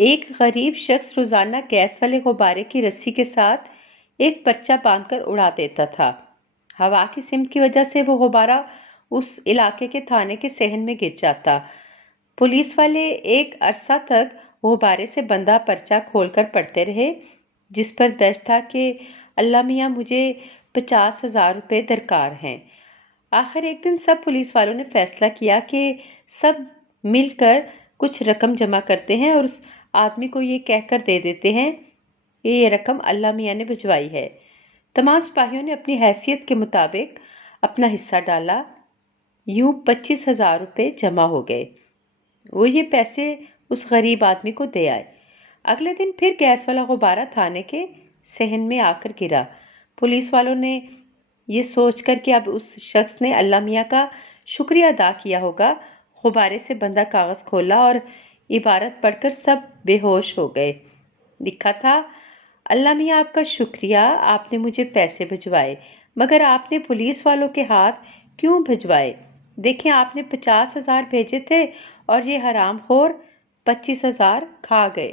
ایک غریب شخص روزانہ گیس والے غبارے کی رسی کے ساتھ ایک پرچہ باندھ کر اڑا دیتا تھا۔ ہوا کی سمت کی وجہ سے وہ غبارہ اس علاقے کے تھانے کے صحن میں گر جاتا۔ پولیس والے ایک عرصہ تک غبارے سے بندھا پرچہ کھول کر پڑھتے رہے، جس پر درج تھا کہ اللہ میاں مجھے 50,000 روپے درکار ہیں۔ آخر ایک دن سب پولیس والوں نے فیصلہ کیا کہ سب مل کر کچھ رقم جمع کرتے ہیں اور اس آدمی کو یہ کہہ کر دے دیتے ہیں کہ یہ رقم اللہ میاں نے بھجوائی ہے۔ تمام سپاہیوں نے اپنی حیثیت کے مطابق اپنا حصہ ڈالا۔ یوں 25,000 روپے جمع ہو گئے۔ وہ یہ پیسے اس غریب آدمی کو دے آئے۔ اگلے دن پھر گیس والا غبارہ تھانے کے صحن میں آ کر گرا۔ پولیس والوں نے یہ سوچ کر کہ اب اس شخص نے اللہ میاں کا شکریہ ادا کیا ہوگا، غبارے سے بندھا کاغذ کھولا اور عبارت پڑھ کر سب بے ہوش ہو گئے۔ لکھا تھا، اللہ میاں آپ کا شکریہ، آپ نے مجھے پیسے بھجوائے، مگر آپ نے پولیس والوں کے ہاتھ کیوں بھجوائے؟ دیکھیں آپ نے 50,000 بھیجے تھے اور یہ حرام خور 25,000 کھا گئے۔